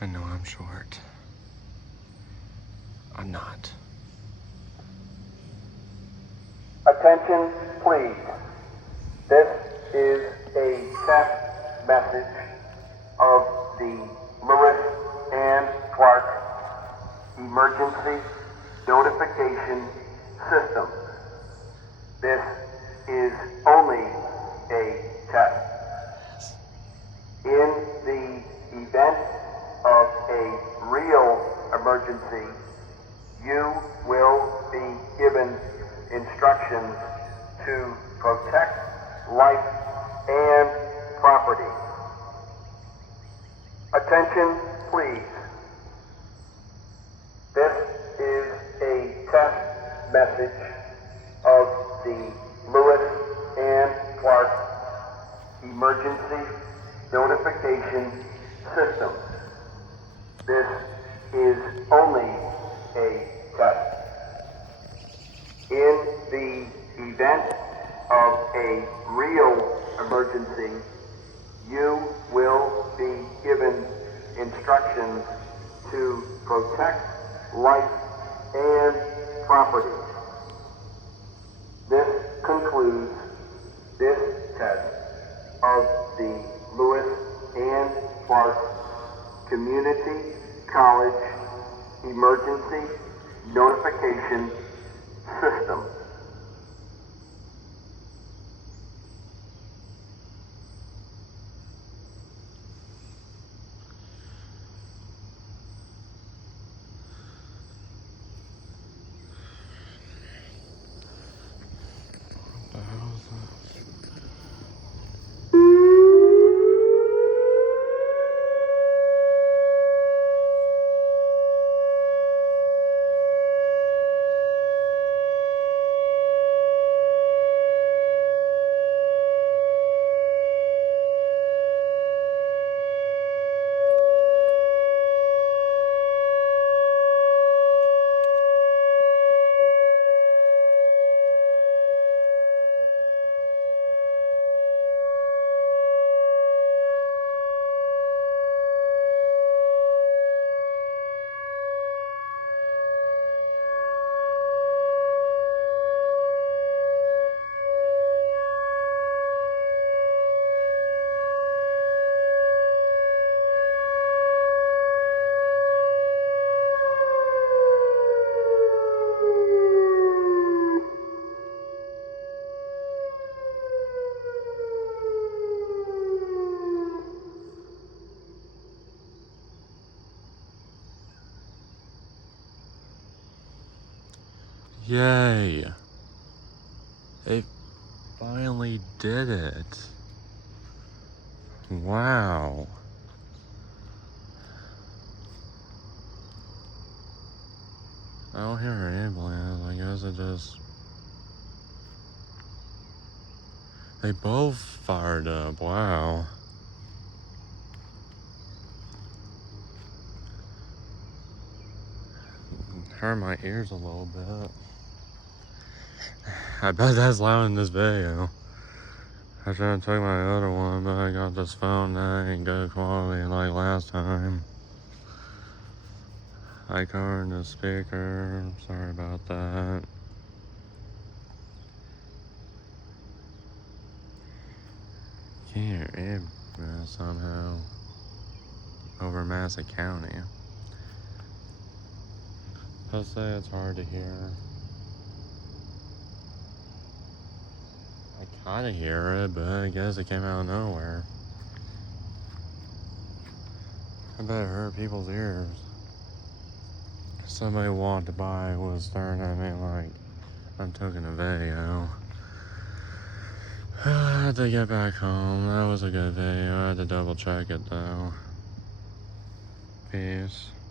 I know I'm short. I'm not. Attention, please. This is a test message of the Lewis and Clark Emergency Notification System. This is only a test. In the event of a real emergency, you will be given instructions to protect life and property. Attention, please. This is a test message of the Lewis and Clark Emergency Notification System. This is only a test. In the event of a real emergency, you will be given instructions to protect life and property. This concludes this test of the Lewis and Clark Community College Emergency Notification System. What the hell is that? Yay! It finally did it. Wow. I don't hear an ambulance. I guess it just... They both fired up. Wow. Hurt my ears a little bit. I bet that's loud in this video. I tried to take my other one, but I got this phone that ain't good quality like last time. I covered the speaker. Sorry about that. Can't hear it somehow over Madison County. I'll say it's hard to hear. I kind of hear it, but I guess it came out of nowhere. I bet it hurt people's ears. Somebody walked by was staring at me like I'm taking a video. I had to get back home. That was a good video. I had to double check it though. Peace.